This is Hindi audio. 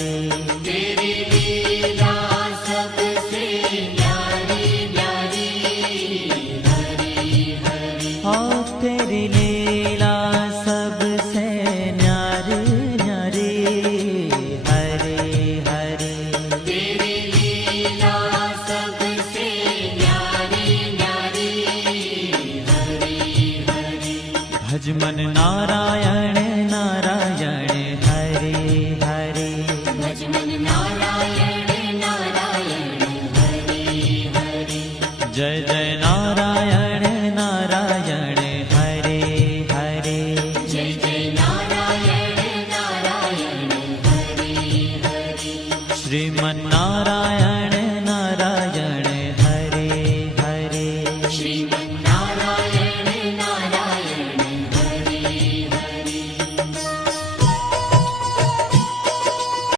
हरे। तेरी लीला सबसे न्यारी न्यारी, हरि हरि। ओ तेरी लीला सबसे न्यारी न्यारी, हरे हरे। तेरी लीला सबसे न्यारी न्यारी, हरि हरि। भज मन नारायण नारायण, हरे हरे। भज मन नारायण नारायण, हरि हरि। जय जय नारायण नारायण, हरे हरे। जय जय नारायण नारायण, हरि हरि। श्रीमन नारायण